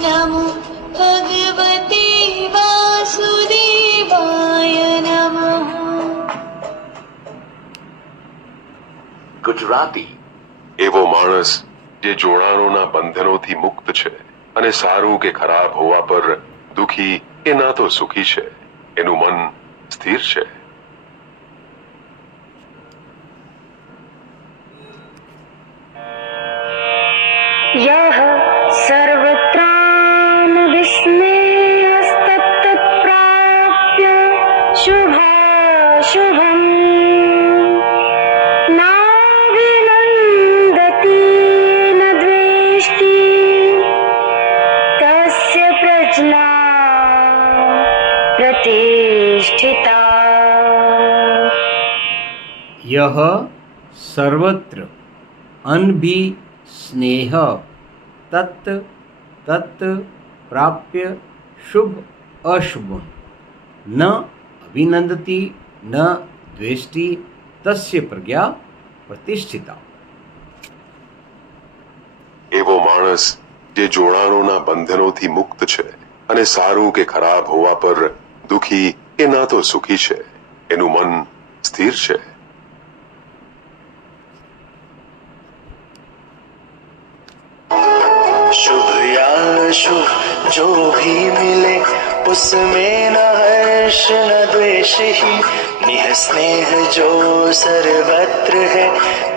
નમો ભગવતે વાસુદેવાય નમઃ ગુજરાતી એવો માણસ જે જોડાણોના બંધનોથી મુક્ત છે અને સારું કે ખરાબ હોવા પર દુખી કે ના તો સુખી છે એનું મન સ્થિર છે यः सर्वत्रान्विस्नेयस्तत्तत्प्राप्य शुभाशुभम् नाभिनन्दति न द्वेष्टि तस्य प्रज्ञा प्रतिष्ठिता यह सर्वत्र अनभि स्नेह तत् तत् प्राप्य शुभ अशुभ न अभिनंदति ન દ્વેષ્ટિ તસ્ય પ્રજ્ઞા પ્રતિષ્ઠિતા એવો માણસ જે જોડાણોના બંધનોથી મુક્ત છે અને સારું કે ખરાબ હોવા પર દુખી કે ના તો સુખી છે એનું મન સ્થિર છે. શુભ યા શુભ જો ભી મિલે उसमें न हर्ष न द्वेष ही निह स्नेह जो सर्वत्र है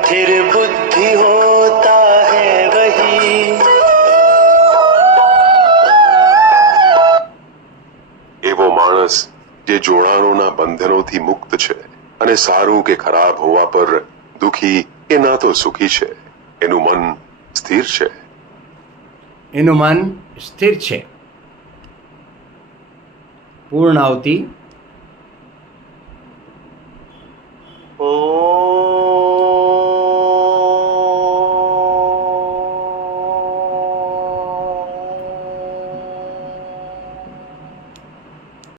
फिर बुद्धि होता है वही એવો માણસ જે જોડાણોના બંધનોથી મુક્ત છે અને સારું કે ખરાબ હોવા પર દુખી કે ના તો સુખી છે એનું મન સ્થિર છે એનું મન સ્થિર છે પૂર્ણ આવતી